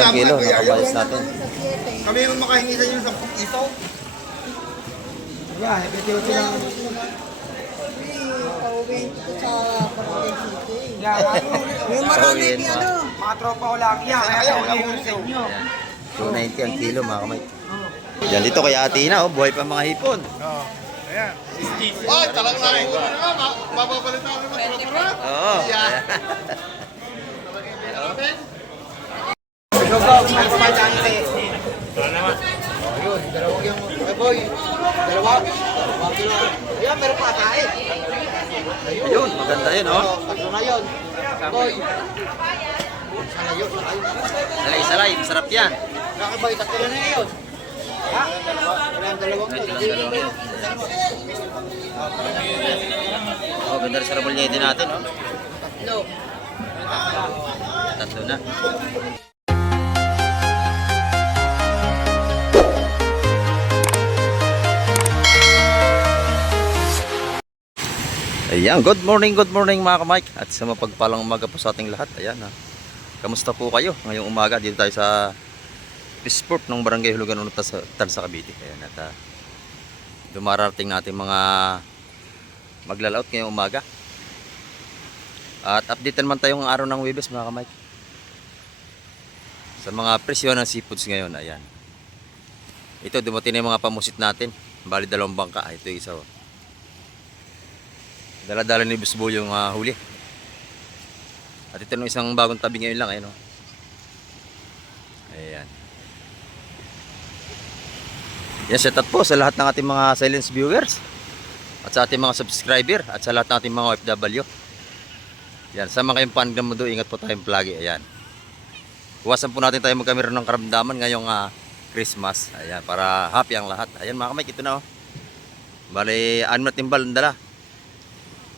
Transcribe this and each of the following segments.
ang kilo ng kabayas natin. Kami yung makahingi sa inyo 10 piso. Yeah, ipitiwati lang. Pauwiin ko sa Barangay City. Yung marami Pauwiin ni mo. ano, mga tropa ko lang. Yeah, ayaw lang sa inyo. Ayan. 290 ang kilo mga kamay. Yan dito kay Ate Ina, oh, buhay pa mga hipon. Ay, talagang namin ko na nga. Mababalitan ko naman. Oo. Go, go. May pamadaan nila eh. Ayun, dalawang yung... boy, dalawa. Ayun, meron pa tayo. Ayun, maganda yun, oh. Tatlo na yun. Boy. Salay-salay, masarap yan. Nakaboy, tatlo na yun. Ha? Dalawang yun. Oh, ganda rin sa ramulyete natin, oh. Tatlo. Tatlo na. Ayan, good morning mga ka-Mike. At sa mapagpalang umaga po sa ating lahat. Ayan, ha. Kamusta po kayo ngayong umaga? Dito tayo sa Pisport ng Barangay Hulugan Unot Tansa Cavite. Ayan, at dumarating natin mga maglalaot ngayong umaga. At update naman tayo ng araw ng Webes mga ka-Mike. Sa mga presyo ng seafoods ngayon, ayan. Ito, dumating na yung mga pamusit natin. Bali 2 bangka. Ito yung isa, oh. Dala-dala ni Busbo yung huli. At ito nung isang bagong tabi ngayon lang, ayun, oh. Ayan. Yan, shout out po sa lahat ng ating mga silence viewers. At sa ating mga subscriber. At sa lahat ng ating mga OFW. Yan, sama kayong pan ng mundo. Ingat po tayong palagi. Ayan. Iwasan po natin tayo magkamera ng karamdaman ngayong Christmas. Ayan, para happy ang lahat. Ayan mga kamay, ito na, oh. Bale, 6 na timbal ang dala.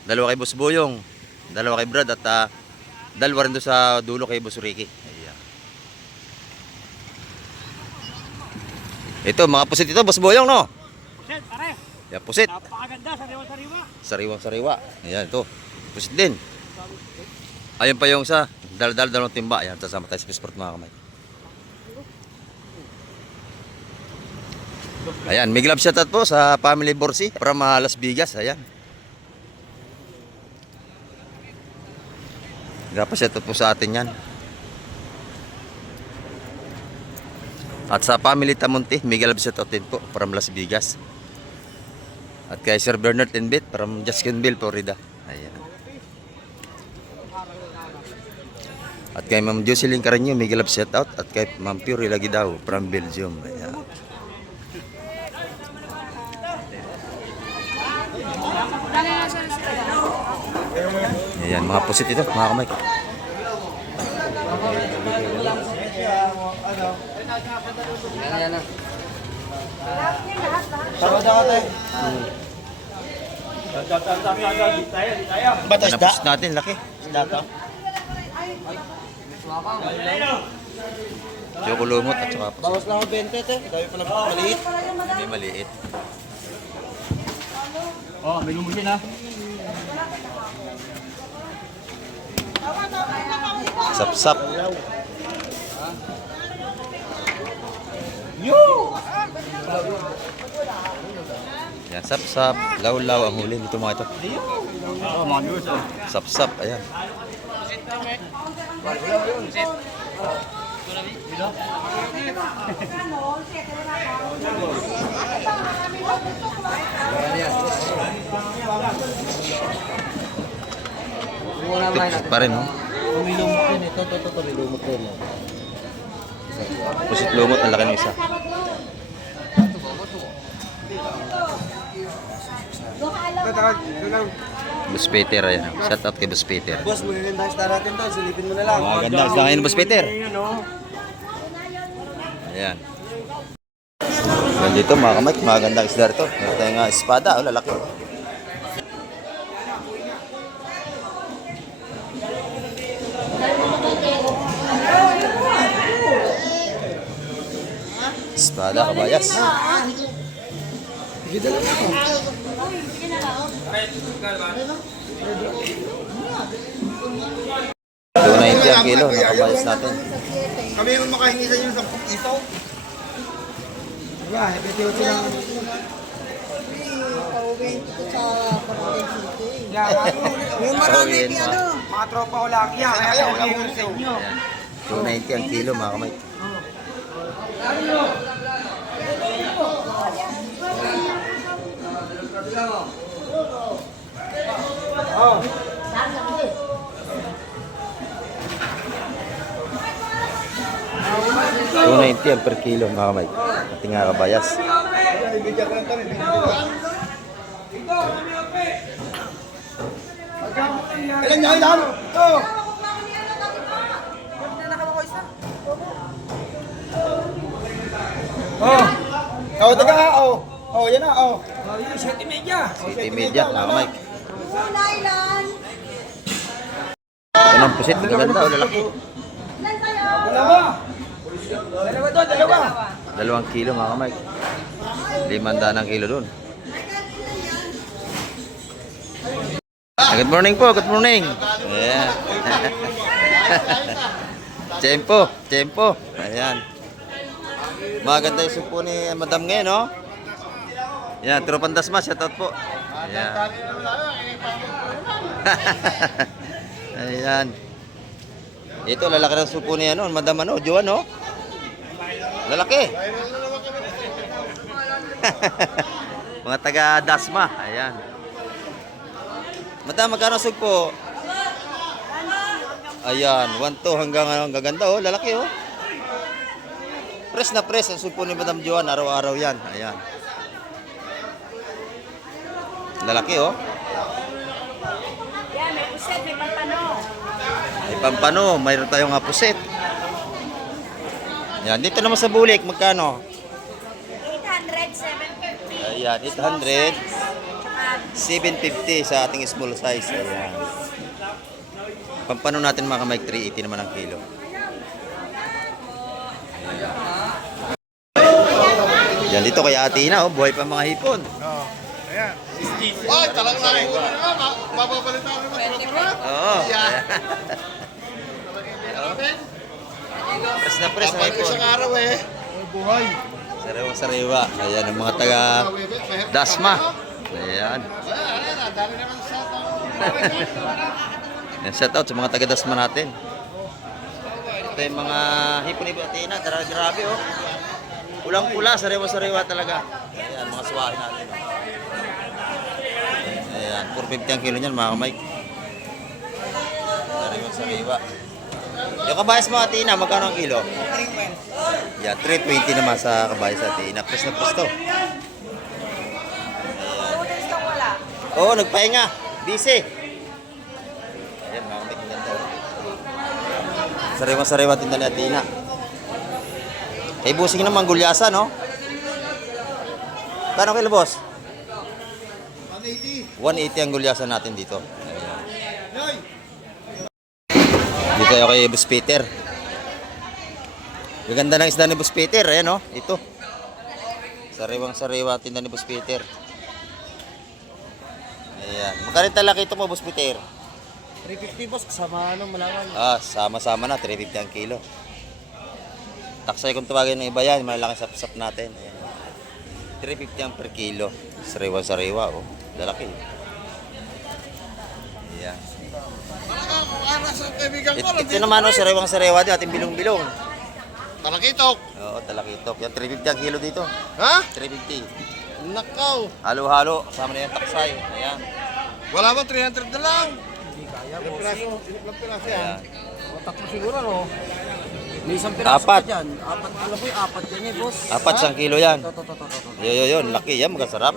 2 kay Boss Boyong, 2 kay Brad, at 2 rin doon sa dulo kay Boss Ricky. Ayan. Ito, mga pusit ito, Boss Boyong, no? Pusit, pare. Yan, pusit. Napakaganda, sariwa-sariwa. Sariwang-sariwa. Ayan, ito. Pusit din. Ayun pa yung isa, dalawang timba. Ayan, sasama tayo sa Pisport mga kamay. Ayan, may glove shoutout po sa Family Borsi from Las Vegas. Ayan. Shoutout po sa atin yan. At sa Family Tamonte, may glove shoutout din po from Las Vegas. At kay Sir Bernard Enbit from Jaskinville, Florida. Ayan. At kay Ma'am Jocelyn Caranyo, may glove shoutout. At kay Ma'am Puri Lagidaw from Belgium. Ayan. Ayan, mga pusit ito, mga kamay. Batas da? Napus natin, laki. Data. Chocolumot at saka pusit. Bawas lang ang 20, te. Dami pa lang maliit. May maliit. Oh, may lumusin ha. Sap-sap. Yan, sap-sap. Law-law ang huli dito mga ito. Oh, mga news oh. Sap-sap, ayan. Pusit pa rin, oh. Lumot yun, ito. Lumot yun. Pusit lumot, ang laki ng isa. Boss Peter, ayan. Shout out kay Boss Peter. Boss, magaganda ang star natin to. Silipin mo na lang. Maganda isda ngayon, Boss Peter. Ayan. Nandito mga kamay, magandang isda rito. Meron tayong espada, oh, lalaki. Espada, kabayas. Sige, dala na. 290 ang kilo ng kabayas natin. mainit eh. Kami yung makahingi sa inyo 10 piso. Diba, epitiyo Kaya lang. pauwiin ko sa Cavite City. Yung Pauwiin mo, ah. mga tropa ko lang yan. Kaya wala mo sa inyo. Ayan. 290 ang kilo mga kamay. Oh. 290 ang per kilo mga kamay. Ating nga kabayas. Ilan niya ilan? Ito. Oh. Oh, taga oh. Oh, yan na oh. Oh, yun 7.5. City Media mga kamay. Una ilan? Ito ng pusit. Maganda o lalaki. Ilan sa'yo? Dalawa. Dalawa to, dalawa. 2 kilo mga kamay. 500 ang kilo dun. Good morning po, good morning. Ayan. Tempo, tempo. Ayan. Maganda yung supo ni Madam ngayon, no? Ayan, Tropan Dasma, shoutout po. Ayan. Ayan. Ito, lalaki ng supo ni ano, Madam ano, Joan, no? Lalaki. Mga taga Dasma, ayan. Madam, magkano sugpo? Ayan, 1-2 hanggang ano, ang gaganda oh, lalaki oh. Press na press ang sugpo ni Madam Joan, araw-araw yan. Ayan. Lalaki oh. Yan, may puset, may pampano. May pampano, mayroon tayong nga puset. Ayan, dito naman sa bulik, magkano? 800, 750. Ayan, 800. 750 sa ating small size. Ayan. Pampano natin mga kamay, 380 naman ang kilo. Yan dito kay Ate Ina, oh, buhay pa mga hipon. Ay, talagang nakikita na. Mababalitan na naman. Oo. Press na press ang hipon. Isang araw eh. Buhay. Sariwa-sariwa. Ayan ang mga taga Dasma. Ayan. Yan, shout out sa mga taga Dasma natin. Ito yung mga hipon ni Ate Ina. Grabe oh. Pulang-pula, sariwa-sariwa talaga. Ayan, mga suwahin natin. Ayan, 450 ang kilo niyan mga kamay. Sariwa-sariwa. Yung kabayas mo Ate Ina, magkano ang kilo? 320. Yeah, 320 naman sa kabayas Ate Ina. Press na press to. Oo, nagpahinga. Busy. Ayan, mga kamay, ang ganda. Sariwa-sariwa tinda ni Ate Ina. Kay busing naman gulyasa, no? Kano kilo, boss? 180. 180 ang gulyasa natin dito. Ayan. Dito tayo kay Boss Peter. Gaganda ng isda ni Boss Peter. Ayan, no? Ito. Sariwang-sariwa tinda ni Boss Peter. Ayan. Magkano talaki ito mo, Boss Peter? 350 boss, kasama ano, malaman. Ah, sama-sama na. 350 ang kilo. Taksay kung tawagin ng iba yan, malaki sap-sap natin. Ayan. 350 ang per kilo. Sariwa-sariwa, oh. Lalaki. Ayan. Ito naman, oh, sariwang-sariwa din, ating bilong-bilong. Talakitok. Oo, talakitok. Yan, 350 ang kilo dito. Ha? 350. Nakaw. Halo-halo, kasama na yung taksay. Ayan. Wala ba 300 na lang? Hindi kaya po. Ilang piraso yan? O, tatlo siguro, no? May isang piraso Apat. pa dyan. Apat, alam ko yung apat yan eh, boss. 4 kilo yan. Ito. Yun, laki yan, magkasarap.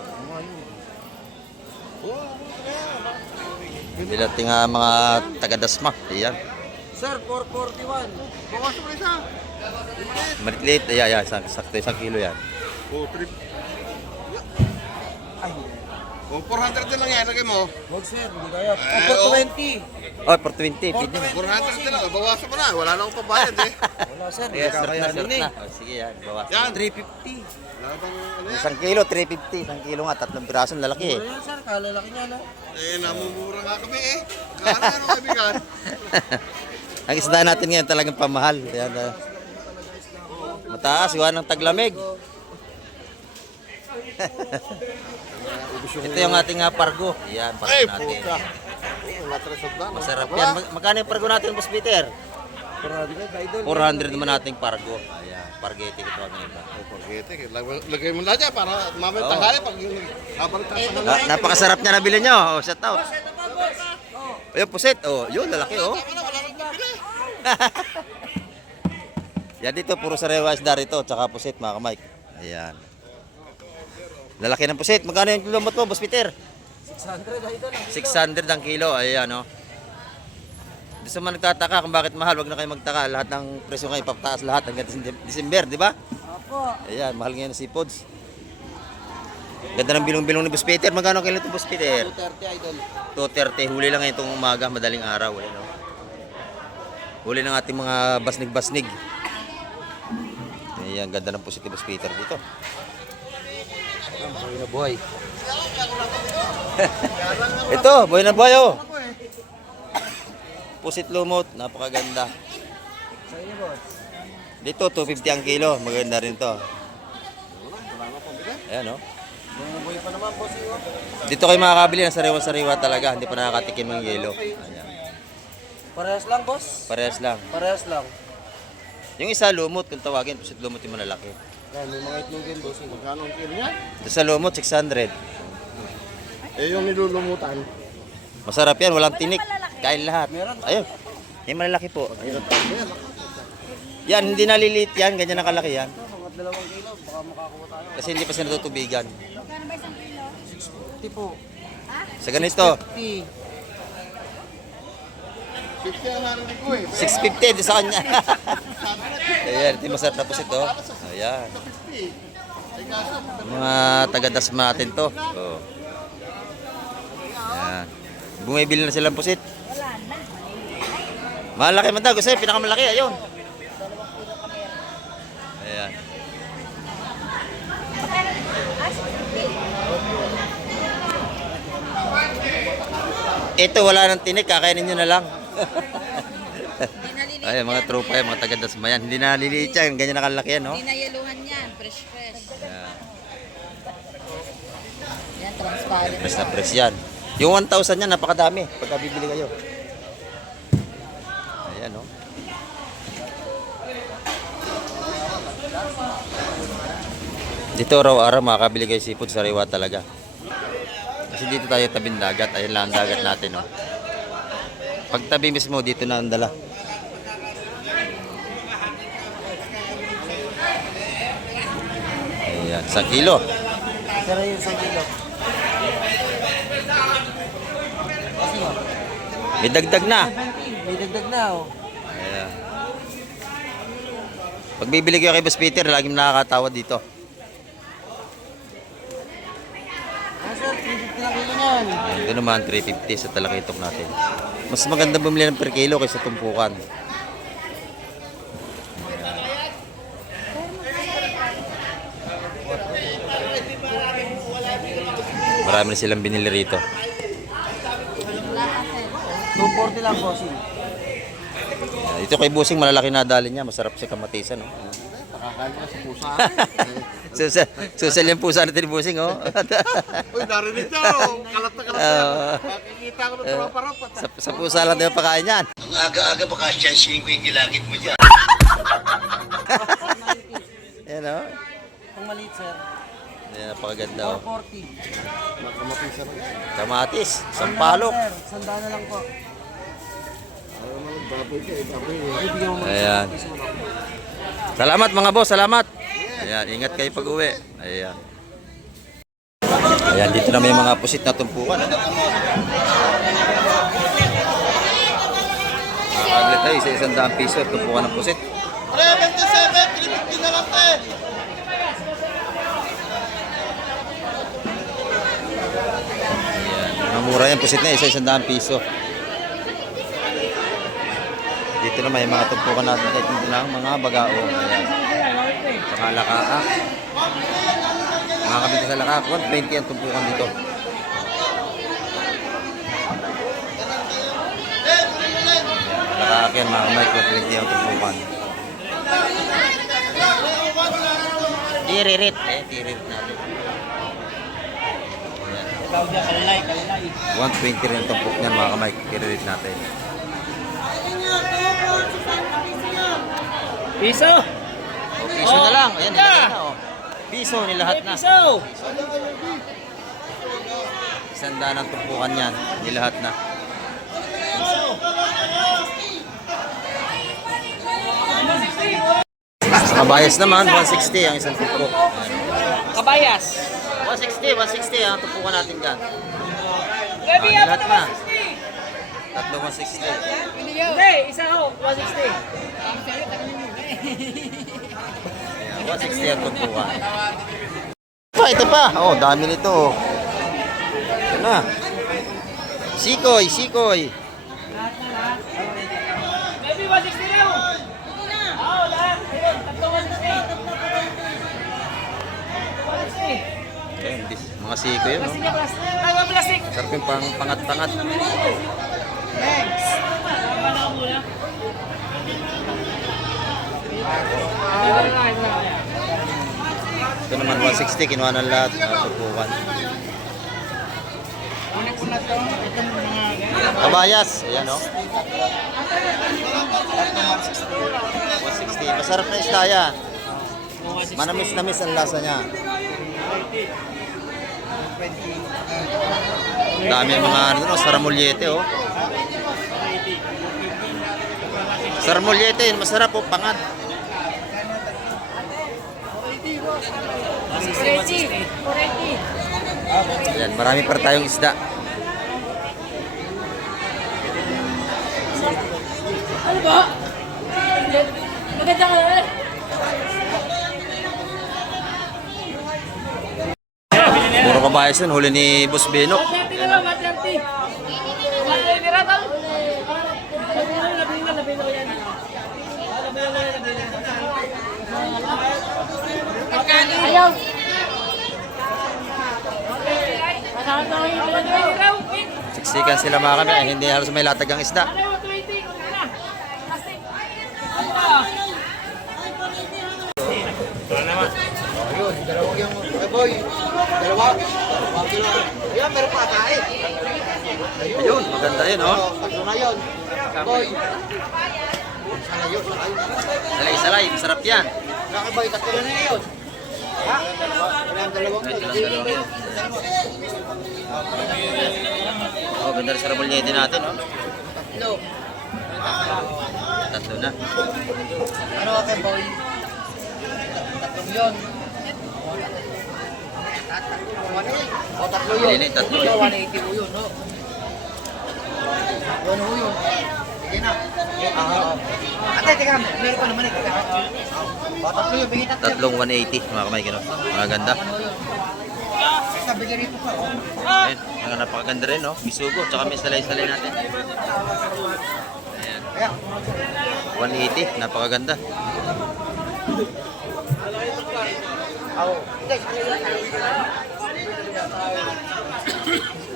Bilating nga mga taga-Dasma. Ayan. Sir, 441. Bawas mo isa. Malitlit, ayan, sakto 1 kilo yan. Oh, 3. Oh, 400 na lang yan. Lagay mo. Huwag sir, hindi kaya. oh. 420. Oh, for 20, pwede na. 400 na lang. Bawasan mo na. Wala na akong pabayad eh. Wala sir, hindi Yes, sarap na, kakayanin sarap eh. na. Oh, sige yan, bawas. Yan. 350. Wala bang ano yan? 1 kilo, 350. 1 kilo nga, 3 piraso, lalaki eh. Wala yan sir, kalalaki niya no? Eh, namumura nga kami eh. Kaya ano kaibigan? Ang isda natin ngayon talagang pamahal. Ayan, mataas, gawa ng taglamig. Ito yung ating pargo. Ayan, pargo natin. Masarap yan. Magkano yung pargo natin, Boss Peter? 400 naman nating pargo. Ayan, pargete ito ang ito. Lagay mo na dyan para mamaya Oo. tanghali pag yung habang tayo. Napakasarap niya nabili nyo. Oh, shout out. Ayun, pusit. Oh, yun, lalaki oh. Yan dito, puro sariwa isda rito, tsaka pusit mga kamay. Ayan. Lalaki ng pusit. Magkano yung lumot mo, Boss Peter? 600 ang kilo. Ayan, no. Di sa mga nagtataka kung bakit mahal, wag na kayo magtaka. Lahat ng presyo ngayon, papataas lahat hanggang December, di ba? Opo. Ayan, mahal ngayon ang seafoods. Ganda ng bilong-bilong ni Boss Peter. Magkano kilo ito, Boss Peter? 230 idol. 2:30. Huli lang ngayon itong umaga, madaling araw. Ayan, no. Huli ng ating mga basnig-basnig. Ayan, ganda ng pusit ni Boss Peter dito. Buhay na buhay. Ito, buhay na buhay oh. Pusit lumot, napakaganda. Sa inyo, boss. Dito, 250 ang kilo. Maganda rin to. Ayan, oh. Buhay pa naman, boss. Dito kayo makakabili ng sariwa-sariwa talaga. Hindi pa nakakatikim ng yelo. Ayan. Parehas lang, boss. Parehas lang. Parehas lang. Yung isa lumot, kung tawagin, pusit lumot yung malalaki. Yan, may mga itlog din, boss. Magkano ang kilo niya? Ito sa lumot, 600. Eh, yung nilulumutan. Masarap yan, walang tinik. Kain lahat. Ayun. Yung malalaki po. Ayun. Yan, hindi naliliit yan. Ganyan ang kalaki yan. Mga 2 kilo, baka makakuha tayo. Kasi hindi pa sila natutubigan. 50 po. Sa ganito, 50. 50 ang narinig ko eh. 650 din sa kanya. Ayan, ito yung masarap na pusit oh. Ayan. Mga taga-dasma natin to. Oh. Ayan. Bumibili na silang pusit. Malaki man daw. Gusto yung pinakamalaki. Ayun. Ayan. Ito wala nang tinik. Kakainin nyo na lang. Ay, mga tropa yan, mga taga-dasma yan. Hindi na naliliit yan. Ganyan nakalaki yan, no? Hindi na yaluhan yan. Fresh. Ayan. Yan, transparent. Press na press yan. Yung 1,000 yan, napakadami pagka bibili kayo. Ayan, no? Dito araw-araw makakabili kayo seafood sariwa talaga. Kasi dito tayo tabing dagat. Ayan lang ang dagat natin, no? Pag tabi mismo, dito na ang dala. Ayan, 1 kilo. Pero yung 1 kilo. May dagdag na. 70. May dagdag na, oh. Ayan. Pag bibili kayo kay Boss Peter, laging nakakatawa dito. Ah, sir, 350 lang kilo niyan. Ito naman, 350 sa talakitok natin. Mas maganda bumili ng per kilo kaysa tumpukan. Marami na silang binili rito. 240 lang, boss. Ito kay Busing, malalaki na dali niya. Masarap siya kamatisan. No? Pakakain ko sa pusa. Susal yung pusa natin ni Busing. Oh. Uy, narinig daw. Kalat na kalat yan. Makikita ko ng tropa-ropa. sa pusa lang tayo pakain yan. Ang aga-aga baka siyansihin ko yung gilagit mo dyan. Ayan o. Ang maliit, sir. Ayan, napakaganda o. 440. Kamatis, sampalok. Sir, sandaan na lang po. Ay, bigyan mo Ayan. Salamat mga boss, salamat. Ayan, ingat kayo pag uwi. Ayan. Ayan, dito na may mga pusit na tumpukan. Makakabili tayo, isa-100 piso, tumpukan ng pusit. Pre, 27, 350 na lang tayo. Ayan, mga mura yan, pusit na, isa-100 piso. Dito na may mga tumpukan natin dito ng mga bagao. Ayan. Saka lakaak. Mga kabili sa lakaak, 120 ang tumpukan dito. Sa akin mga kamay, 120 ang tumpukan. Tiririt. Tiririt natin. Ayan. 120 rin ang tumpok niyan mga kamay. Tiririt natin. Piso! Piso na lang. Ayan, nilagay na oh. Piso, nilahat na. Piso! 100 ang tumpukan yan. Nilahat na. Kabayas naman, 160 ang isang tumpok. Kabayas! 160 ang tumpukan natin dyan. Gabi Ah, ako nilahat na na. 160! Tatlo 160. Hindi, isa ho, 160. Ayan, 160 ang tumpukan. Ito pa. Oh, dami nito. Oh. Ito na. Sikoy. Gabi, 160 na ho! Oo, lahat. Ayun, tatlo 160. 160. Ayan, mga sikoy yun. Oh. Plastic na plastic. Ay, mga plastic! Sarap yung pangat-pangat. Ito naman 160, kinuha ng lahat. Tupukan. Kabayas. Ayan o. 160. Masarap na isda yan. Manamis-namis ang lasa niya. Dami ang mga ano, saramulyete oh. Saramulyete, masarap oh, pangat. 160. Ayan, marami pa tayong isda. Ano ba? Maganda ka na. Puro kabayas yun, huli ni Boss Beno. 130 na lang, 130. 130 na lang. Labing na yan. Ayaw. Siksikan sila mga kami, ay, hindi halos may latag ang isda. Ayun, dalawang yung, boy. Dalawa. 2 kilo. Ayan, meron pa tayo. Ayun, maganda yun oh. Tatlo na yun. Boy. Sana yun. Salay-salay, masarap yan. Boy, tatlo na yun. Ha? Wala ang dalawang. Oh, ganda rin saramulyete natin oh. Tatlo na. Ano ka, boy? Tatlong yun. O, tatlo yun. Hindi, tatlo yun. 180 mo yun, no? Yun ho yun. Sige na. Ate, teka. Meron pa naman eh. Teka. O, tatlo yun. Bigyan tatlo. Tatlong 180 mga kamay, gano'n. Mga ganda. Sabi ka rito pa, oh. Ayun, mga napakaganda rin oh. Bisugo, tsaka may salay-salay natin. Ayan. Kaya. 180, napakaganda.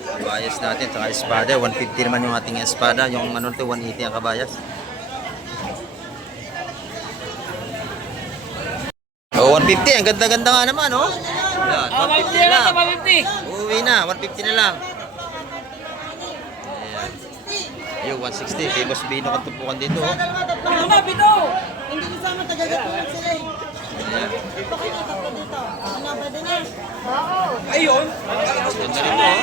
Kabayas natin, tsaka espada. 150 naman yung ating espada. Yung ano ito, 180 ang kabayas. Oh, 150. Ang ganda-ganda nga naman, oh. Yan, 150 na lang. 150. Uuwi na, 150 na lang. Ayan. Yung 160, kay Boss Bino katupukan dito, oh. Bito na, bito! Hindi kasama taga-gatulan sila eh. Ayan. Pakikita ko dito. Ano ba din eh? Ayun! Ganda rin po, oh.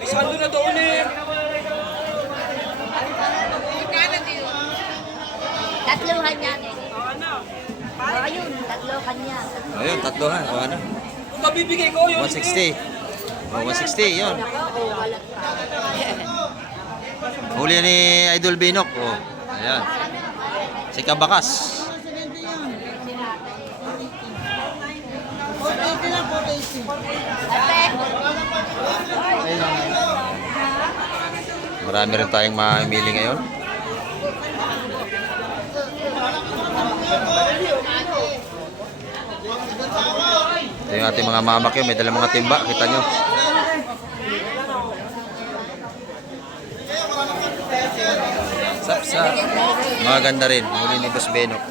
Isando na doon eh! Tatluhan yan eh. Ayun, tatluhan yan. Ayun, tatlo ha. O ano? Kung mabibigay ko yun! 160. O, 160, yun. Huli ni Idol Binok. O, ayan. Si Kabakas. Marami rin tayong mamimili ngayon. Ito yung ating mga mamakyo, may dalang mga timba, kita nyo. Maganda rin. Huli ni Boss Benok.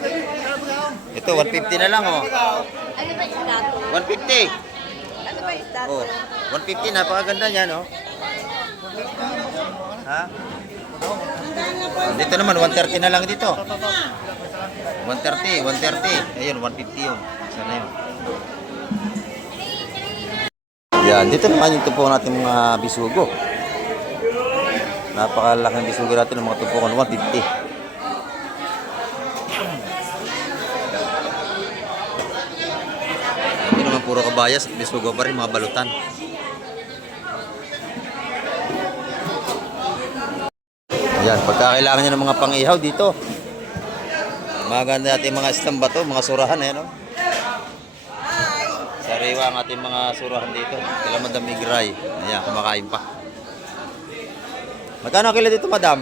Ito, 150 na lang, oh. Ano ba yung dato? 150. Ano ba yung dato? Oh, 150. Napakaganda niyan, oh. Ha? Dito naman, 130 na lang dito. 130, 130. Ayun, 150 yun. Sana yun. Yan, dito naman yung tumpukan natin mga bisugo. Napakalaki ng bisugo natin ng mga tumpukan, 150. Hindi naman puro kabayas at bisugo pa rin, mga balutan. Yan, pagkakailangan nyo ng mga pang-ihaw dito. Maganda natin mga istamba to, mga surahan, eh, no? Sariwa ang ating mga surahan dito. Kila Madam Igray. Ayan, kumakain pa. Magkano kilo dito, Madam?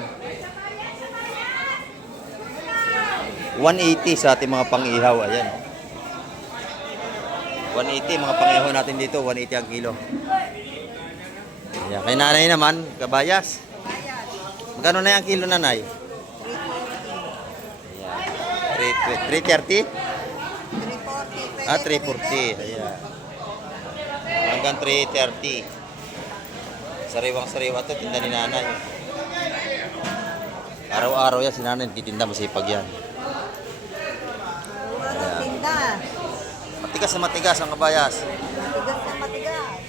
180 sa ating mga pang-ihaw. Ayan. 180 mga pang-ihaw natin dito. 180 ang kilo. Ayan. Kay nanay naman, kabayas. Magkano na yung kilo, nanay? 330? 340. Ah, 340. Ayan. Hanggang 330. Sariwang-sariwa to, tinda ni nanay. Araw-araw yan, si nanay, titinda, masipag yan. Ayan. Tinda. Matigas na matigas ang kabayas. Matigas na matigas.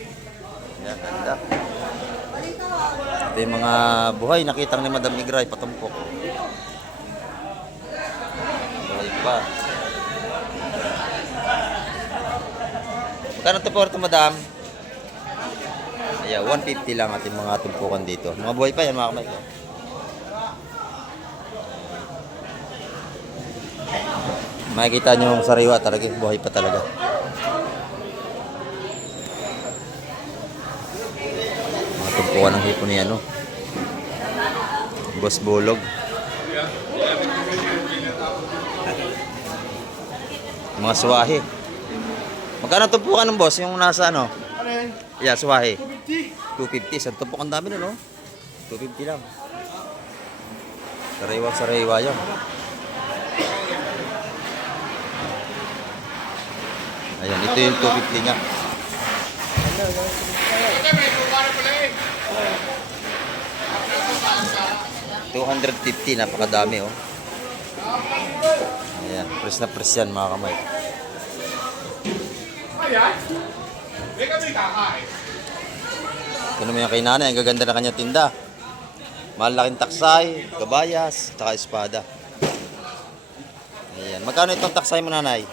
Ayan, ganda. Ito yung mga buhay, nakitang ni Madam Igray, patumpok. Buhay pa. Magkano ito po ito, Madam? Ayan, 150 lang ating mga tumpukan dito. Mga buhay pa yan, mga kamay ko. Makikita nyo yung sariwa talaga, buhay pa talaga. Mga tumpukan ng hipon ni ano. Boss Bulog. Mga suwahe. Magkano tumpukan ng boss? Yung nasa ano? Yeah, suwahe. 250. Sa tumpukan dami na, no? 250 lang. Sariwa yan. Ayan, ito yung 250 niya. $250, napakadami, oh. Ayan, press na press yan, mga kamay. Ito naman yung kay nanay, ang gaganda na kanya tinda. Malaking taksay, kabayas, saka espada. Ayan, magkano itong taksay mo, nanay?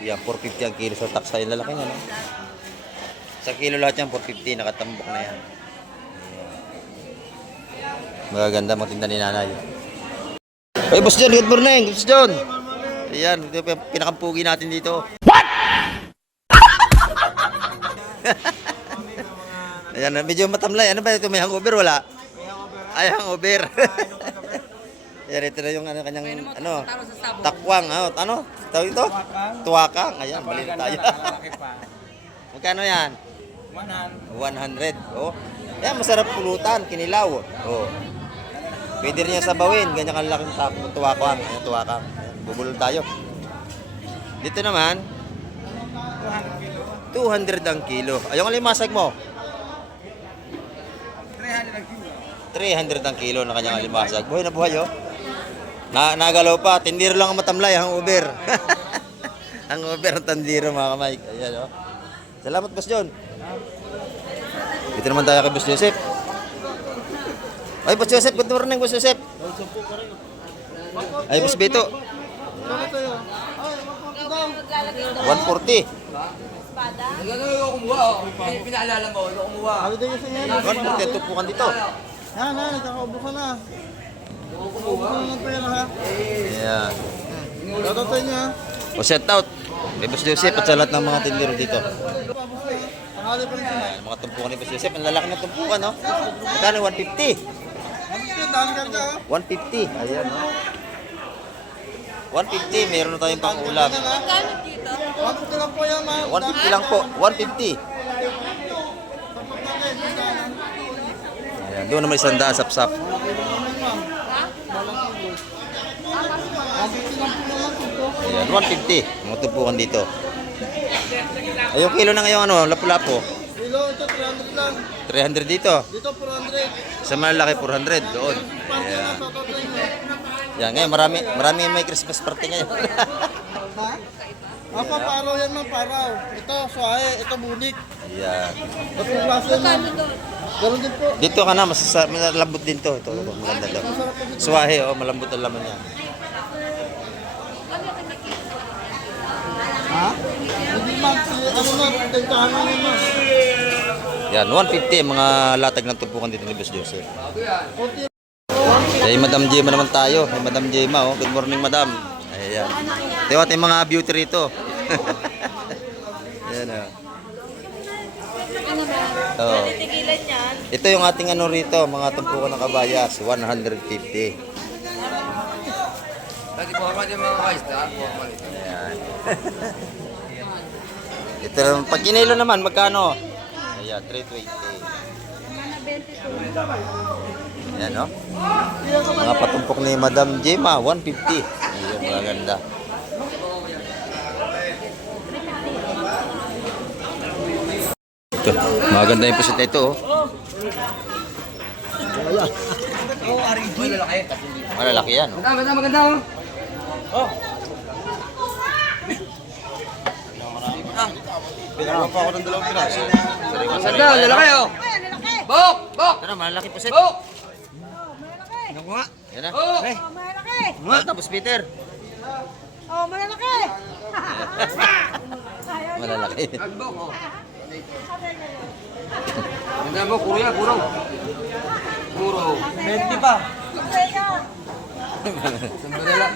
Yan, 450 ang kilo sa taksay. Lalaki niya, no? Sa kilo lahat yan, 450. Nakatambok na yan. Ayan. Magaganda magtinda ni nanay. Hey, Boss John, good morning. Boss John. Ayan, ito yung pinakampugi natin dito. What? Ayan, medyo matamlay. Ano ba ito? May hangover? Wala? Ay, hangover. Ayan, ito na yung ano, kanyang ano, takwang. Ano? Tawag ito? Tuwakang. Ayan, mali na tayo. Magkano yan? 100. Oh. Ayan, masarap pulutan, kinilaw. Oh. Pwede rin yung sabawin. Ganyan kalaking tuwakang. Ayan, tuwakang. Ayan, bubulol tayo. Dito naman, 200 ang kilo. Ayun ang limasag mo? 300 ang kilo na kanyang limasag. Buhay na buhay, oh. Nagalaw pa, tindiro lang ang matamlay, ang Uber. Ang Uber, ang tandiro, mga kamay. Ayan, oh. Salamat, Boss John. Dito naman tayo kay Boss Joseph. Ay, Boss Joseph, good morning, Boss Joseph. Ay, Boss Beto. 140. Pinaalala mo, kumuha. Ano din yung sinyan? 140 tupukan dito. Ha, nagkakaubusan na. Uubusan ng pera, ha? Ayan. Tatatayin niya. O set out. Kay Boss Joseph at sa lahat ng mga tindiro dito. Tanghali pa rin sila. Ayan, mga tumpukan ni Boss Joseph. Ang lalaki ng tumpukan, no? Magkano? 150. Dami karga, ha? 150. Ayan, no? 150. Meron na tayong pang-ulam. Magkano dito? 150 lang po yan, ma'am. 150 lang po. 150. Ayan, doon naman 100 sap-sap. Ayan, 150. Mga tumpukan dito. Ay, yung kilo na ngayon, ano, lapu-lapo. Kilo, ito 300 lang. 300 dito. Dito 400. Sa malalaki, 400 doon. Pang Ayan. sa tatay mo. Yan, ngayon, marami may Christmas party ngayon. Ha? Apa, paraw yan ng paraw. Ito, suwahe. Ito, bulik. Yan. Tatlong klase na. Ganun din po. Dito ka na, malambot din to. Ito, maganda daw. Suwahe, oh, malambot ang laman niya. Ha? Hindi man, ano na, tentahan na naman. Yan, 150 ang mga latag ng tumpukan dito ni Boss Joseph. Kunti. Ay, Madam Jema naman tayo. Ay, Madam Jema, oh. Good morning, Madam. Ayan. Ito yung ating mga beauty rito. Ayan, oh. Oh. Titigilan yan. Ito yung ating ano rito, mga tumpukan ng kabayas, 150. Ayan. Ito naman, pag kinilo naman, magkano? Ayan, 320. Ayan, no? Mga patumpok ni Madam Jema, 150. Ayan, maganda. Ito, maganda yung pusit na ito, oh. Malalaki yan, oh. Maganda. Pinagawa pa ako ng 2 piraso. Sariwa-sariwa yan, Lalaki, oh. oh. Bok! Bok! Ano, malalaki pusit. Bok! Yan na. Bok! Oh, malalaki. Tapos Peter. Oh, malalaki. Malalaki. Bok, oh. Maganda mo, kuro yan, kuro. Kuro. 20 pa. Sembera.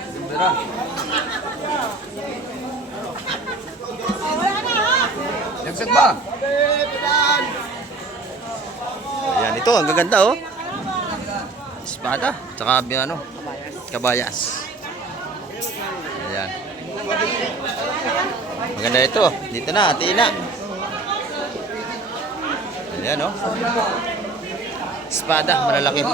Lagsag ba? Ayan, ito, ang gaganda, oh. Espada, tsaka ano, kabayas. Ayan. Maganda ito. Dito na, hatiin na. Ayan, oh. Espada, malalaki.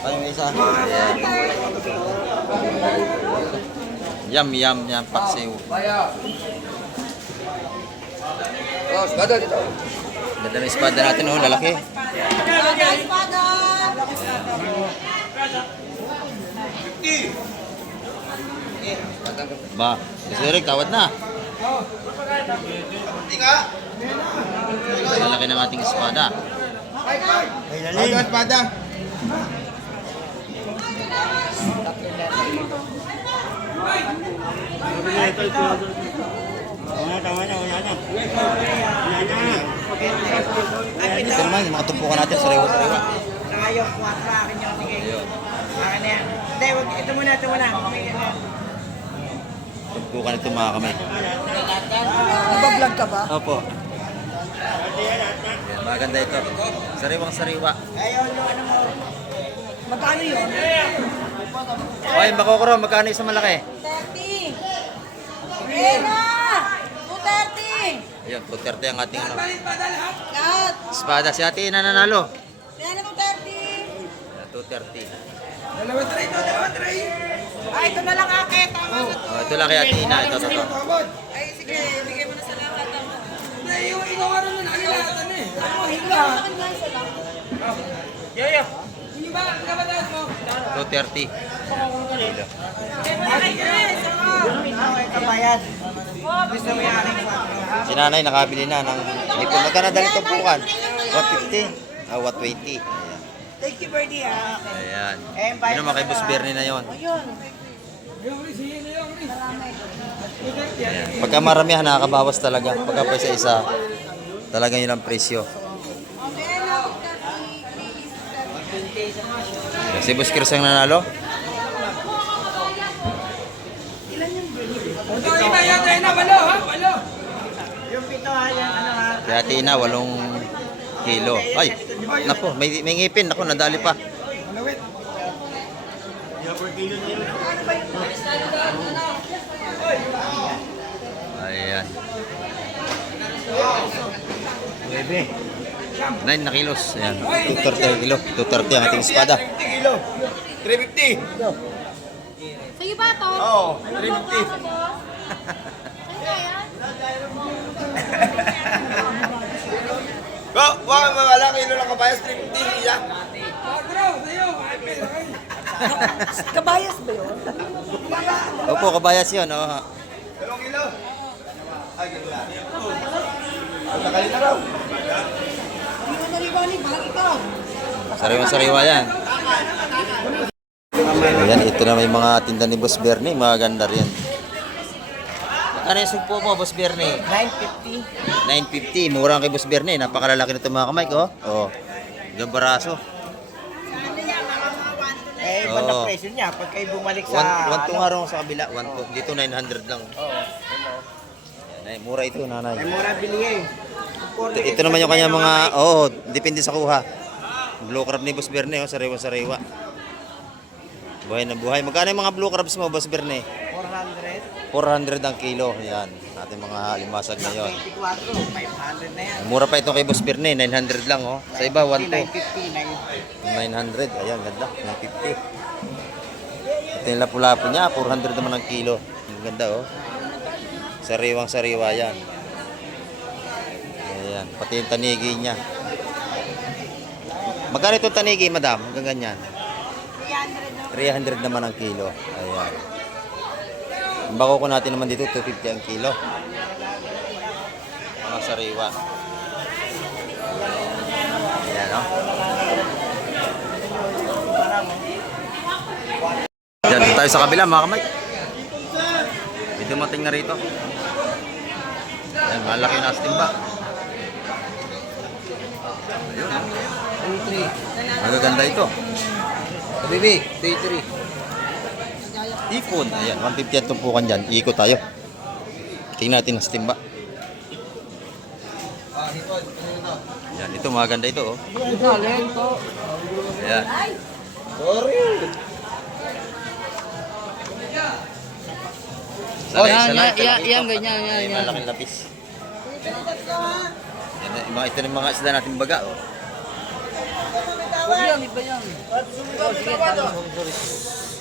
Paano yung isa? Ayan. Yum, paksiw. Baya. Oh, espada dito. Ganda ng espada natin, oh, lalaki. Ba, si Eric, tawad na. Lalaki ng ating espada. Lalim. Espada. Ito naman, yung mga tumpukan natin, sariwa-sariwa. Ayaw ko at sa akin yung sige. Akin na yan. Hindi, wag, ito muna. Tumpukan ito mga kamay. Nagbablog ka ba? Opo. Ayan, maganda ito. Sariwang-sariwa. Ayaw nyo, ano mo. Magkano yun? Ay, Bakokoro, magkano isang malaki? 30. Ena! 230. Ayun, 230 ang ating ano. Lahat. Espada, si Ate Ina nanalo. Ena 230. 230. Ay, ito na lang akin. Tama na. Oh, ito lang kay Ate Ina. Ito. Ay, sige, bigay mo na sa lahat. Yoyo. 230. Ay, Chris, kabayad. Gusto mo yung aking Si Nanay nakabili na ng ipon. Magkano dali tumpukan? 150. 120. Ayan. Thank you, Birdie, ha. Ayan. Eh, Yun naman kay Boss Bernie na yun. Ayun. Ayan. Pagka maramihan, nakakabawas talaga. Pagka pa isa-isa, talagang yun ang presyo. Ayan. Si Boss Chris ang nanalo. Yung pito, ha, yung ano, ha. Si Ate Ina, 8 kilo. Ay, napo, may ngipin. Naku, nadali pa. Ayan. 9 na kilos. Ayan. 230 ang kilo. 230 ang ating espada. 350 kilo. 350. Sige ba to? Oo, Ano 350. po ka, boss? Saan kaya? Wag wala kilo lang kabayas 350 iya. Kabayas ba yun? Opo, kabayas yun. Oh. Dalawang kilo. Ay, ganun lang. Ang nakali na raw. Hindi mo naribanig, bakit ikaw? Sariwa-sariwa yan. Ayan, ito na may mga tinda ni Boss Bernie. Mga ganda rin. Ano yung sugpo mo, Boss Bernie? 950. 950. Mura kay Boss Bernie. Napakalalaki nito mga kamay ko. Oh. Gambaraso. Eh, iba na Oo. presyo niya pag kayo bumalik sa... 1 nga raw sa kabila. 1 dito 900 lang. Ay, mura ito, nanay. Ay, mura bili eh. Ito naman yung kanya mga, depende sa kuha. Blue crab ni Boss Bernie, sariwa-sariwa. Buhay na buhay. Magkano yung mga blue crabs mo, Boss Bernie? 400. 400 ang kilo. Yan, ating mga limasag ngayon. 24, 500 na yan. Mura pa ito kay Boss Bernie, 900 lang, oh. Sa iba, 1 to. 950. 900, ayan, ganda, 950. Ito yung lapu-lapu niya, 400 naman ang kilo. Ang ganda, oh. Sariwang-sariwa yan. Ayan, pati yung tanigi niya. Magkano itong tanigi, madam? Hanggang ganyan? 300 naman ang kilo. Ayan. Ang bako ko natin naman dito, 250 ang kilo. Mga sariwa. Ayan, oh. Yan, doon tayo sa kabila, mga kamay. May dumating na rito. Ayan, malaki na sa timba. Ayun, oh. Magaganda ito. Bibi, day 3. Ipon. Ayan, 150 ang tumpukan dyan. Iikot tayo. Tingnan natin ang timba. Ayan, ito maganda ito, oh. Ayan. Yan, ganyan, yan. Malaking lapis. Yan, ito ng mga isda natin baga, oh.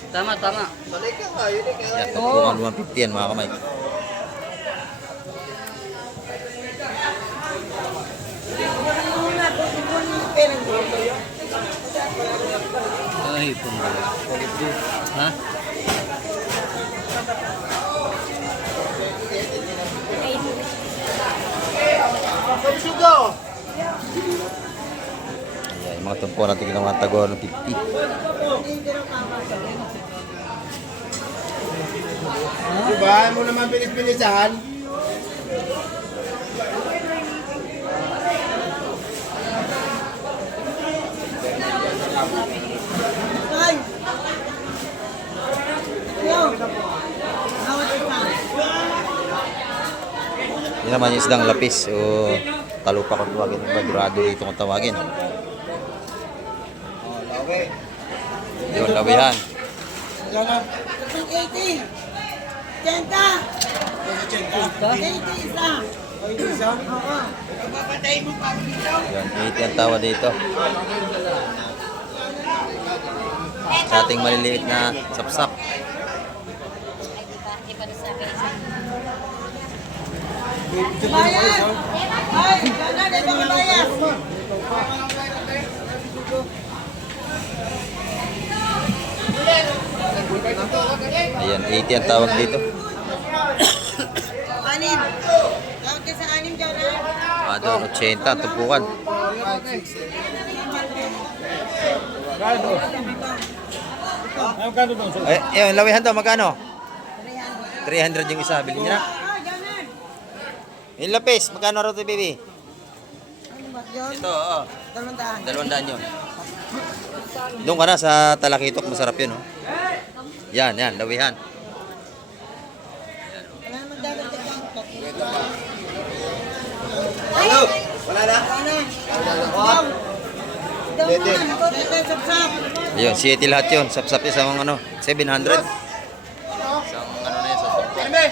Tama, tama. Yan, tumpukan 150 yan, mga kamay. Ay, pumba. Ha? Ayan, yung mga tumpukan natin ng mga tago ng 50. Diba? Mo naman bilis-bilisan. Yan naman yung isdang lapis o talupa kung tawagin. Badurado dito kung tawagin. Yun, lawihan. 80. 80. 80 isa. Yan, 80 ang tawa dito. Sa ating maliliit na sapsap. Bayad. Ay, wala na ba bayad? Ayan, 80 ang tawag dito. Anim. Tawag ka sa anim dyan, ha? Doon, 80 ang tumpukan. Yung lawihan daw, magkano? 300 yung isa, bilhin niya na. Yung lapis, magkano raw ito, baby? Ito, oo. 200 yun. Doon ka na sa Talakitok, masarap yun, oh. Yan, lawihan. Hello. Wala na? Ayun, CAT lahat yun. Sap-sap isang 700. Isang na yun, sa Pirme.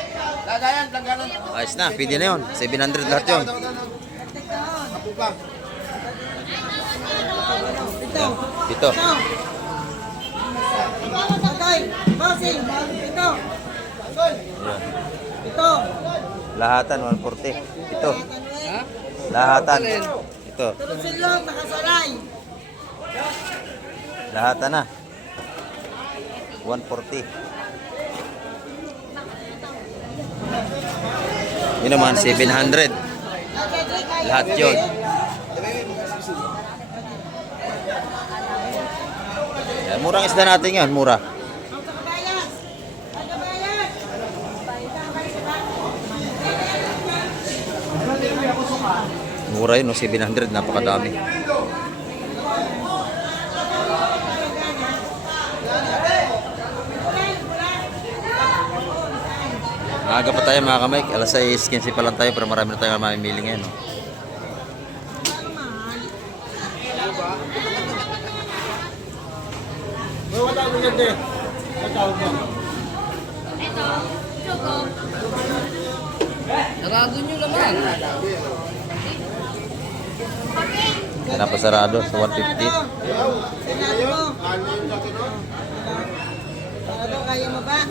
Lagayan, langganan. ayos na, pwede na yun. 700 lahat yun. Kapupang. Ito. Agoy. Bossing. Ito. Ayan. Ito. Lahatan, 140. Ito. Lahatan. Ito. Tulog silong, nakasalay. Lahatan na. 140. Yun naman, 700. Lahat yun. Yan, murang isda natin yan, mura. Ang kabayan. Ang kabayan. Mura yun, no? 700, napakadami. Maaga pa tayo mga kamay, alas 6:15 pa lang tayo pero marami na tayong mamimili ngayon. No? Wala ko yan din. Sa tawag mo. Narado nyo naman. Yan ang pasarado sa 150. Sarado mo. Sarado, kaya mo ba?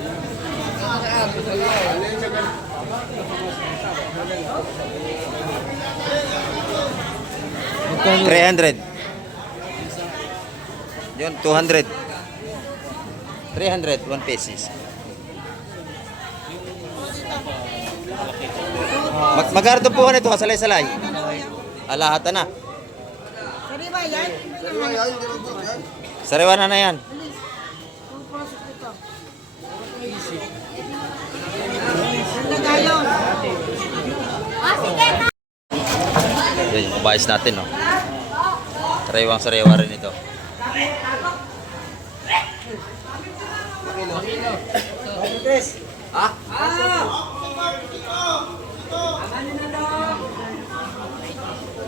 $300. Yun, 200. 300, 1 pesos. Magkano po ito, kasalay-salay? Lahat na. Sari ba yan? Sariwa na yan. Kung process ito. Ganda tayo. Yan yung kabayas natin, no? Sariwang-sariwa rin ito.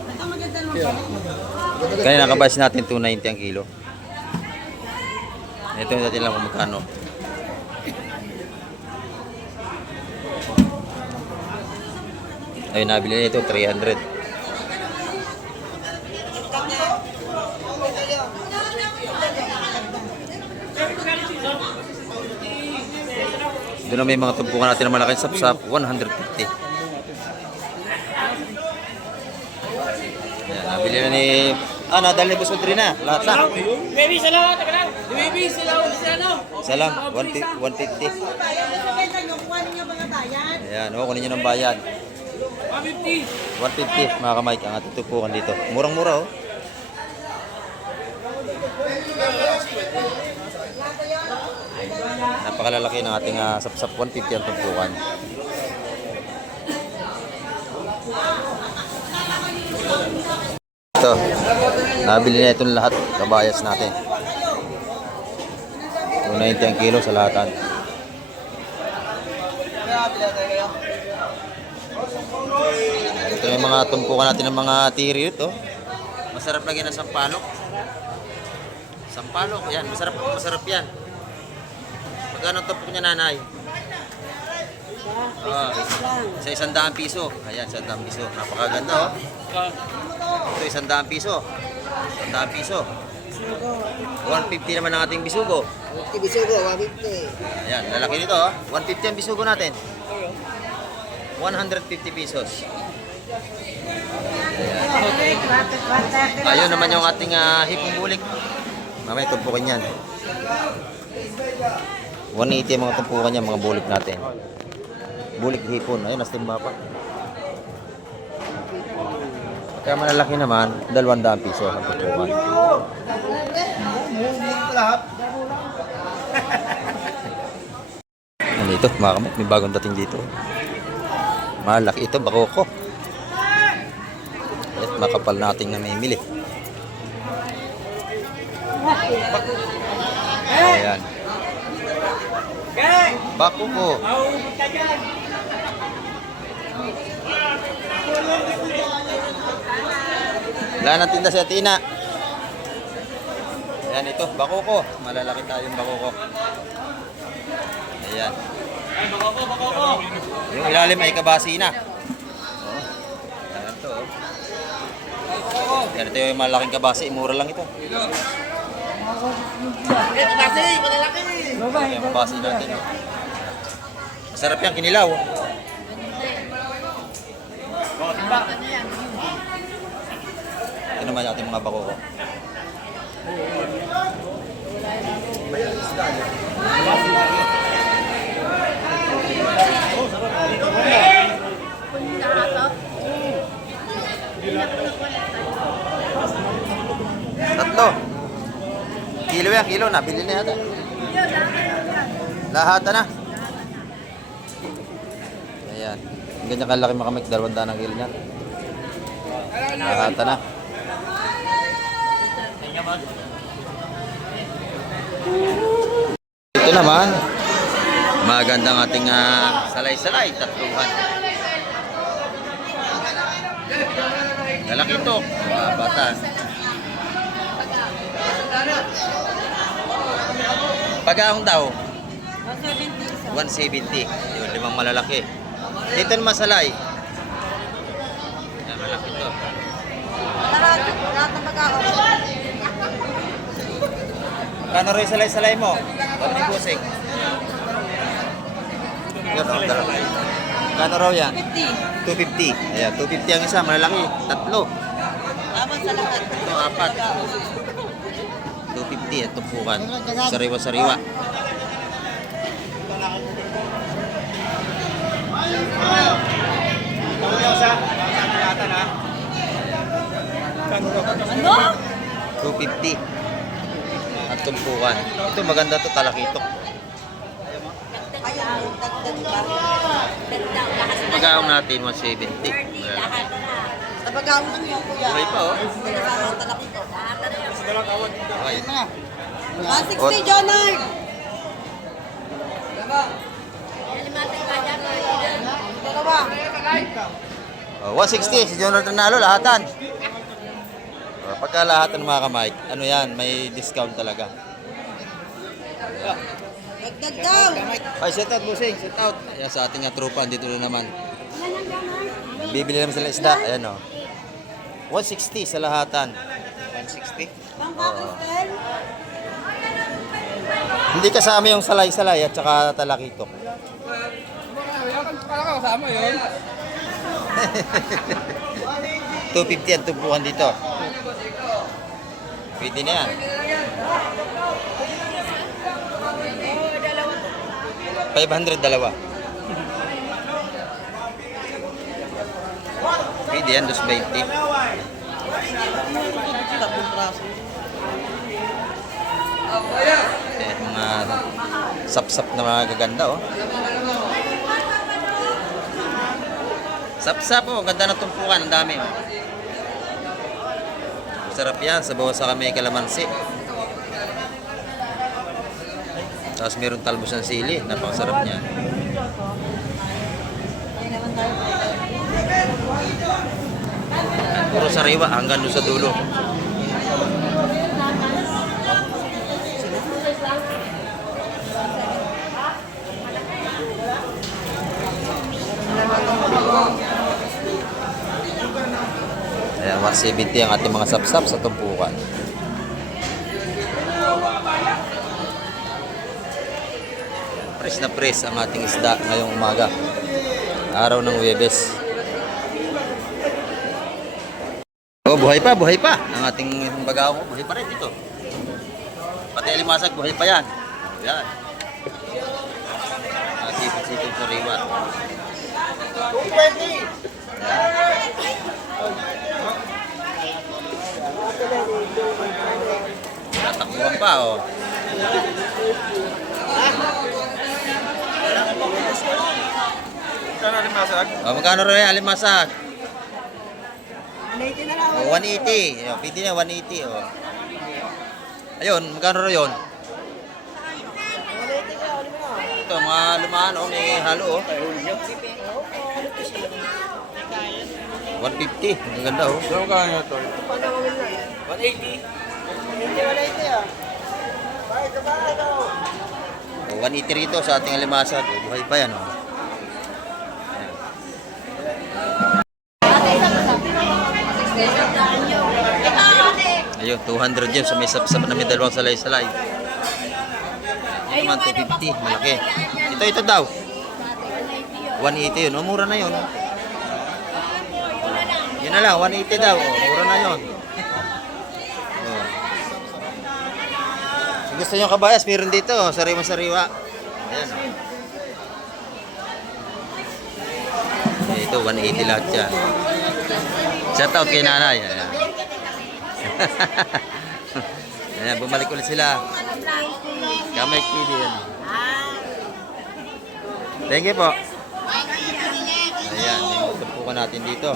Ito maganda naman pala. Kanina kabayas natin 290 ang kilo. Ito natin lang kung magkano. Ayun, nabili na ito, 300. Doon na may mga tumpukan natin na malaking sapsap, 150. Ayan, nabili na ni... nadali ni Boss Audrey na. Lahat na. Baby, salamat. Taka lang. Baby, salamat sa ano. Isa lang, 150. Bayan na sa benta nyo, kuha ninyo mga bayan. Ayan, kunin nyo ng bayan. 150. 150 mga kamay, ang ating tupukan dito. Murang-mura, oh. Napakalalaki ng ating sapsap, 150 ang tumpukan. Ito, nabili na itong lahat, kabayas natin. 290 ang kilo sa lahatan. Ito yung mga tumpukan natin ng mga tiri ito. Masarap lagyan ng sampalok. Sampalok, yan, masarap yan. Magkano tumpok niya, nanay? Sa 100 piso. Ayan, 100 piso. Napakaganda, oh. Ito, 100 piso. 100 piso. 150 naman ang ating bisugo. Bisugo, 150. Ayan, lalaki nito, oh. 150 ang bisugo natin. 150 pesos. Ayan. Ayun naman yung ating hipong bulik. Mamaya tumpukin yan. 180 ang mga tumpukan yan, mga bulik natin. Bulik hipon. Ayun, nastimba pa. Kaya malalaki naman, 200 piso ang tumpukan. Ano ito, mga kamay? May bagong dating dito. Malaki ito, bakoko. At makapal nating namimili. Ayan. Bakoko. Wala nang tinda sa Tina. Ayan ito, bakoko. Malalaki tayong bakoko. Ayan. Yung ilalim ay kabasi na. Ayan ito. Yan ito yung malaking kabasi. Mura lang ito. Ayan, mabasa natin. Oh. Masarap yan, kinilaw. Ito naman yung ating mga bako ko. Tatlo. Kilo yan, kilo na. Bili na yata. Lahata na. Ayan. Ganyan kalaki makamik. 200 ng kilo niyan. Lahata na. Ito naman. Magandang ating salay-salay. Tatluhan. Lalaki ito. Bata. Pagkaong daw? 170. Yun, 5 malalaki. Dito naman salay. Yan, malaki ito. Lahat ng pagkaon. Kano rin salay-salay mo? Wala ni Busing. Yun, dalawa. Kano raw yan? 250. Ayan, 250 ang isa, malalaki. Tatlo. Tama sa lahat. Ito, 4. 250 at tumpukan. Sariwa-sariwa. Ano? 250 at tumpukan. Ito maganda to, talakitok. Ayun, dagdag ba? Pagkaong natin 170. Sa pagkaon niyo, kuya. Okay pa, oh. Pinakatalak ito. Okay. 160, Jonard! Dalawa. Oh, 160 si Jonathan Nalo, lahatan. Oh, pagka lahatan mga kamay, ano yan, may discount talaga. Dagdag daw. Ay, set out, busing, set out. Ayan, sa ating tropa, dito na naman. Bibili naman sila isda, ayan o. 160 sa lahatan. 160? Oo. Hindi kasama yung salay-salay at saka talakitok. Para kasama yun. 250 ang tumpukan dito. Pwede na yan. 500 dalawa. Pwede yan, 220. Eh, mga sap-sap na mga gaganda, oh. Sap-sap, oh. Ganda ng tumpukan. Ang dami, oh. Sarap yan. Sa bawah sa kami kalamansi. Tapos meron talbos ng sili. Napakasarap niya. At puro sariwa hanggang doon sa dulo. Ayan, 170 ang ating mga sapsap sa tumpukan. Press na press ang ating isda ngayong umaga. Araw ng Huwebes. Oh, buhay pa ang ating bagaw. Buhay pa rin dito. Pati alimasag, buhay pa yan. Yan. Sipit-sipit sa riwa. 220! Tatakbuhan pa, oh. Saan natin masag? Oh, magkano rin yung alimasag? 180 na lang. Oh, 180. Ayun, pwede na 180, oh. Ayun, magkano rin yun? Ito, mga lumaan, oh, may halo, oh. 150. Ang ganda, oh. Saan ka nga ito? 180 ah. Oh, 180 rito sa ating alimasag. Oh, buhay pa yan, oh. Ayun, 200 yun. So may sapsap na may dalawang salay-salay. Ito naman, 250. Malaki. Ito daw. 180 yun. Oh, mura na yun. Yun na lang, 180 daw. Oh, mura na yun. Oh. Kung gusto nyo kabayas, meron dito. Sariwa-sariwa. Ayan. Ito, 180 lahat yan. Shout out kay nanay. Ayan. Ayan, bumalik ulit sila. Kamay TV yan. Thank you po. Ayan, yung tumpukan natin dito.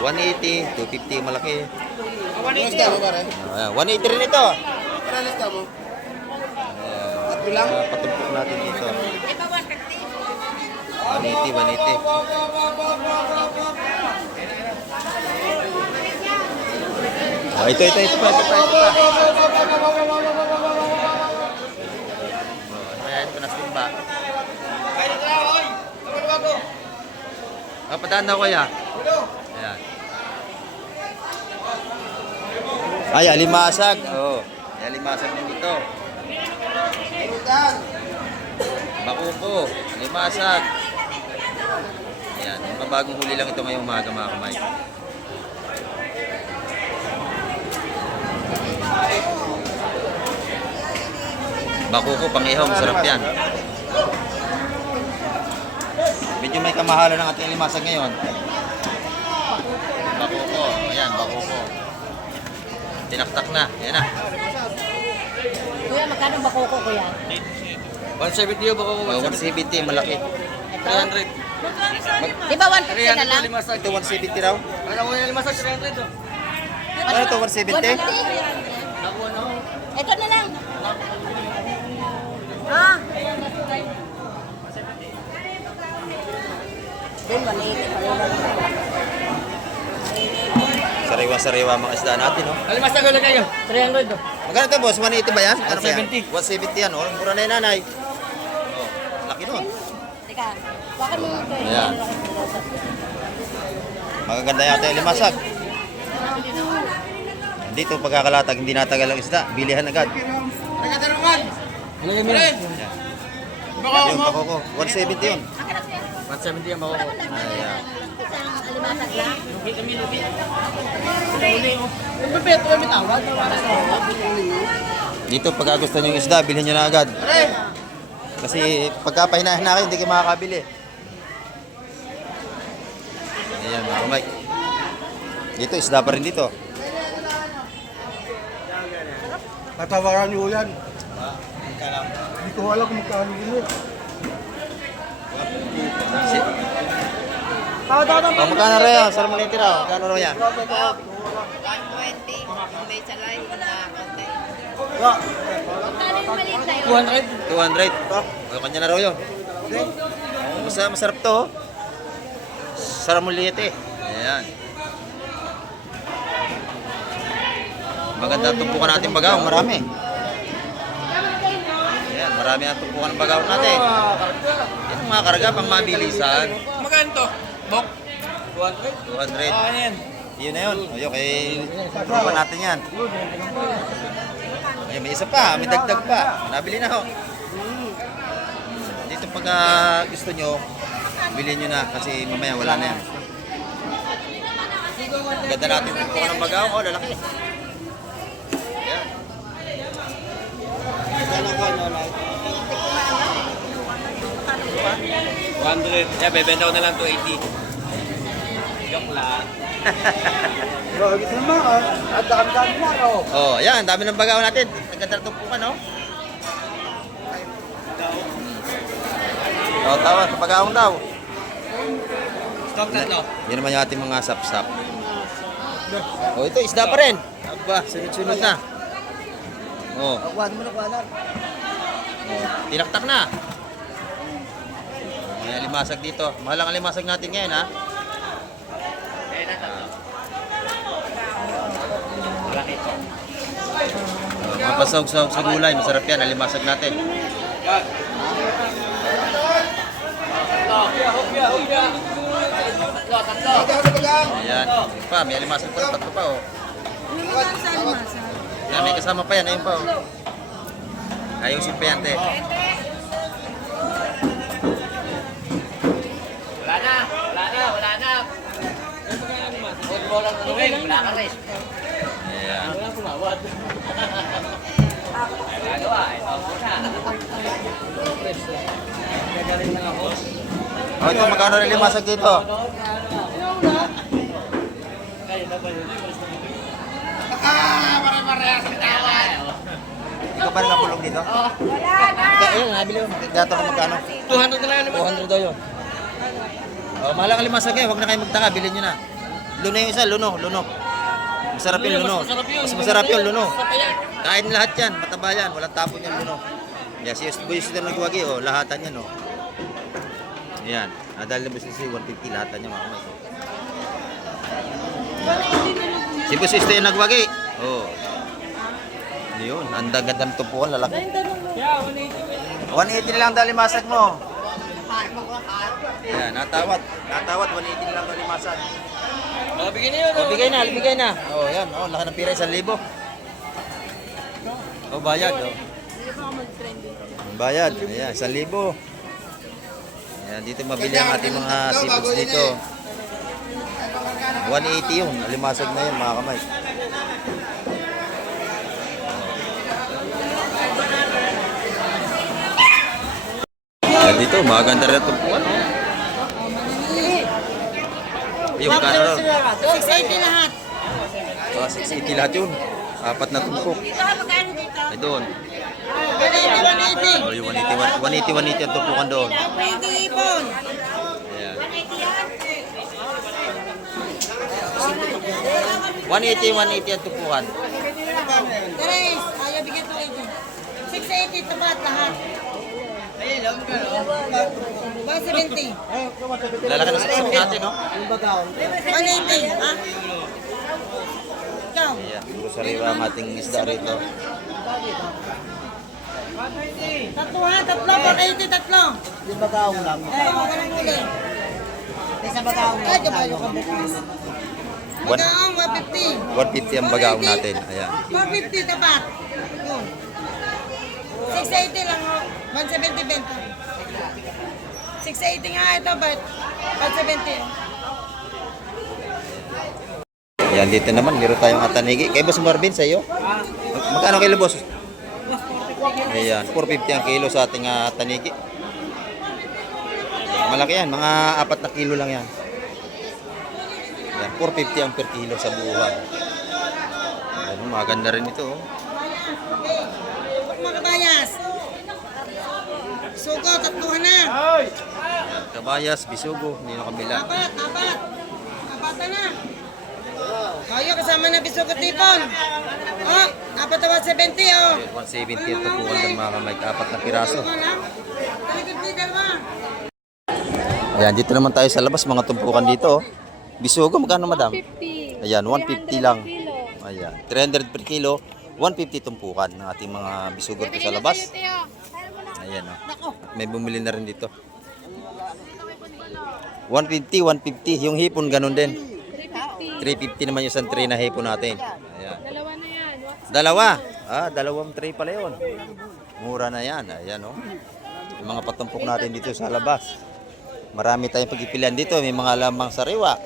180, 250 malaki. 180 rin ito. Ayan, patumpok natin dito. 180, 180. Oh, ito pa. Ayan, panas din ba? Padaan daw kuya. Ayan. Ay, alimasag. Oo. Ay, alimasag din dito. Bakuko. Alimasag. Ayan. Yung mabagong huli lang ito ngayong umaga mga kamay. Bakuko, pang-ihaw. Masarap yan. Medyo may kamahalan ng ating limasag ngayon. Bakuko. Ayan, bakuko. Tinaktak na. Ayan na. Kuya, magkano ba kuko, kuya? 170 yung bako ko. 170, malaki. 300. Di ba 150 na lang? Ito 170 raw. Ano ko yung limasag 300 to? Ano ito, 170? Ito na lang. Ah. Din, 180. Sariwa-sariwa mga isda natin, no? Limasag ulit kayo. 300 to. Magkano ito, boss? 180 ba yan? Ano ba yan? 170. 170 yan, oh. Mura na yung nanay. Oh, laki nun. Teka, bakit mo ito? Ayan. Magaganda yata yung limasag. Dito, pagkakalatag, hindi natagal ang isda. Bilihan agad. Ano yung meron? Yun, pakoko. 170 yun. 170 yung bako ko. Ayan. Isang alimasag lang. Dito, pagka gusto nyo yung isda, bilhin nyo na agad. Kasi pagkapahinahin na kayo, hindi kayo makakabili. Ayan, mga kamay. Dito, isda pa rin dito. Tatawaran niyo yan. Hindi ko alam kung magkano yun. Oh, magkano rin yan? Sarap malitin raw. Magkano raw yan? 120. Kung may salay, na konti. Magkano yung maliit na yun? 200. O, kanya na raw yun. Masarap to. Oh. Sarap maliit eh. Ayan. Maganda tumpukan natin bagaw. Marami. Ayan, marami ang tumpukan ng bagaw natin. Yan mga karga pang mabilisan. Magkano to? Bok? 200. yan. Yun na yun. Ayun, kay tumpukan natin yan. Ayun, may isa pa. May dagdag pa. Nabili na ho. Dito pag gusto nyo, bilhin nyo na kasi mamaya wala na yan. Ganda natin tumpukan ng bagaw. Oh, lalaki. Ayan. 100. Yeah, bebenta ko na lang 280. Joke lang. Bakit naman? At dami na ako. Oh, ayan, dami ng bagaw natin. Naganda ng tumpukan, no? Oh, tawa, bagaong daw. Stop na to. Yan naman yung ating mga sap-sap. Oh, ito, isda pa rin. Aba, sunod-sunod na. Oh. Kuwan mo na kuwanan. Oh, tinaktak na. May alimasag dito. Mahal ang alimasag natin ngayon, ha? Oh, mapasawag-sawag sa gulay. Masarap yan. Alimasag natin. Ayan. Pa, may alimasag pa. Tatlo pa, oh. Yan, may kasama pa yan. Ayun pa. Oh. Ayusin pa yan, te. Wala na. Huwag mo lang tulungin. Wala ka rin. Ayan. Wala kumawad. Gagawa. Ito ako na. Gagaling lang ako. Oh, ito, magkano rin limasag dito? Ikaw pa rin napulog dito? Wala na. Ayun, nabili ko. Dato ko magkano? 200 na lang. 200 daw yun. Oh, mahal ang limasag eh. Huwag na kayo magtaka. Bilhin nyo na. Luno yung isa, luno. Masarap yung luno. Mas masarap yung luno. Kain lahat yan. Mataba yan. Walang tapon yan, luno. Yan, si Boy Sister nagwagi, oh. Lahatan yan, oh. Ayan. Dahil na si 150, lahatan niya, mga kamay. Si Boy Sister yung nagwagi. Oh. Yun. Ang gandang tumpukan, lalaki. 180 na lang dahil limasag mo. Ayan, natawad. 180 na lang dahil limasag. Bigyan niyo. Oh, bigay na. Oh, yan. Oh, laki ng pira, 1,000. Oh, bayad. Oh. Bayad. Ayan, 1,000. Ayan, dito mabili ang ating mga seafoods dito. 180 yun. Limasag na yun, mga kamay. Ayan, dito, maganda rin itong puwan. Yung kano raw? 680 lahat. Oh, 680 lahat yun. 4 na tumpok. Ay doon. 180. Oh, yung 180 ang tumpukan doon. Pwede ipon. Ayan. 180 ang tumpukan. Tres, ayaw bigyan to 80. 680 tapat lahat. 170. Lalaki na sa tumpukan natin, no? 180, ha? Ikaw. Ayan, puro sariwa ang ating isda rito. Tatlo ha, tatlo, 480, tatlo. Yung bagaong lang. Walang huli. Sa bagaong Ay, kabayo ka bukas. Magaong, 150. 150 ang bagaong natin. Ayan. 450 tapat. Yun. 680 lang, 170 benta. 680 nga ito, but 170. Ayan, dito naman, meron tayong atanigi. Kay Boss Marvin, sa iyo? Magkano kilo, Boss? Ayan, 450 ang kilo sa ating tanigi. Malaki yan, mga 4 na kilo lang yan. Ayan, 450 ang per kilo sa buuhan. Ayan, maganda rin ito. Oh. Mga kabayas. Sugo, tatluhan na. Ayan, kabayas, bisugo, hindi na kabila. Apat. Apatan na. Kayo, kasama na bisugo tipon. Oh, apat na 170, oh. 170 ito po ng mga kamay, 4 na piraso. Ayan, dito naman tayo sa labas, mga tumpukan dito. Oh. Bisugo, magkano madam? 150. Ayan, 150 lang. Ayan, 300 per kilo, 150 tumpukan ng ating mga bisugo dito sa labas. Ayan, oh. May bumili na rin dito. 150, 150. Yung hipon, ganun din. 350 naman yung isang tray na hipon natin. Ayan. Dalawa na yan. Dalawa. Dalawang tray pala yun. Mura na yan. Ayan, oh. Yung mga patumpok natin dito sa labas. Marami tayong pagpipilian dito. May mga lamang sariwa.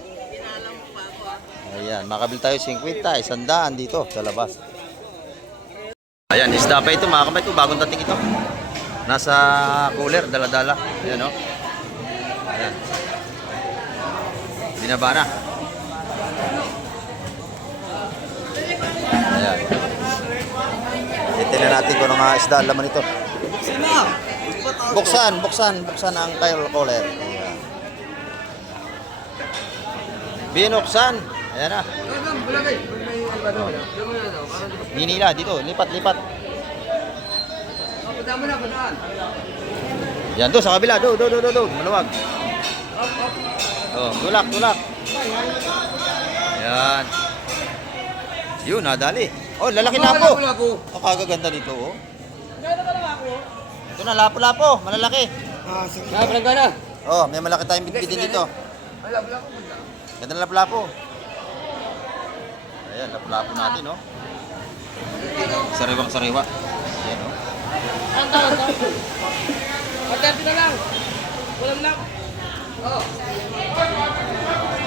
Ayan, makabili tayo 50, 100 dito sa labas. Ayan, isda pa ito mga kamay ko. Bagong dating ito. Nasa cooler, dala-dala. Ayan, oh. Ayan. Binaba na. Ayan. Titignan natin kung mga isda ang laman ito. Buksan ang cooler. Ayan. Binuksan. Ayan na. Hinila dito, lipat. Yan doon sa kabila, do, maluwag. Oh, tulak. Yan. Yun, nadali. Oh, lalaki lapo. Oh, kagaganda nito, oh. Ito na, lapo, malalaki. Oh, may malaki tayong bitbitin dito. Ganda na lapo. Ayan, lapu-lapu natin, no? Sariwang sariwa. Ayan, no?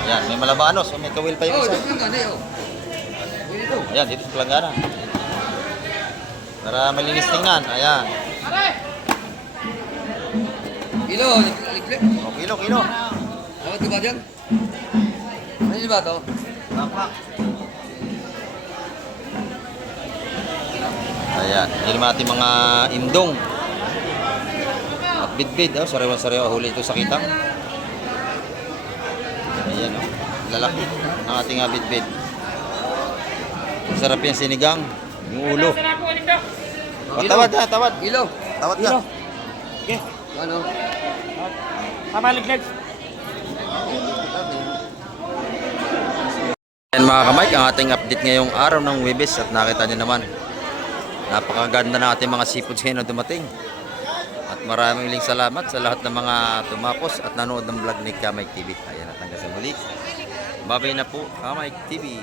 Ayan, may malabanos. May kawil pa yung isa. Ayan, dito sa Palanggana. Para malinis tingnan. Ayan. Kilo, liklik. O, kilo. Ano ito ba dyan? Ano ba ito? Ayan, yun naman ating mga indong. At bidbid, oh, sariwa-sariwa huli ito sa kitang. Ayan, oh, lalaki ng ating bidbid. Sarap yan sinigang, yung ulo. Oh, tawad na, tawad. Kilo. Tawad na. Ano? Pamaliglag. Ayan mga kamay, ang ating update ngayong araw ng Huwebes at nakita nyo naman. Napakaganda ng ating mga seafoods ngayon na dumating. At maraming salamat sa lahat ng mga tumapos at nanood ng vlog ni Kamay TV. Ayan at hanggang sa muli. Babay na po, Kamay TV.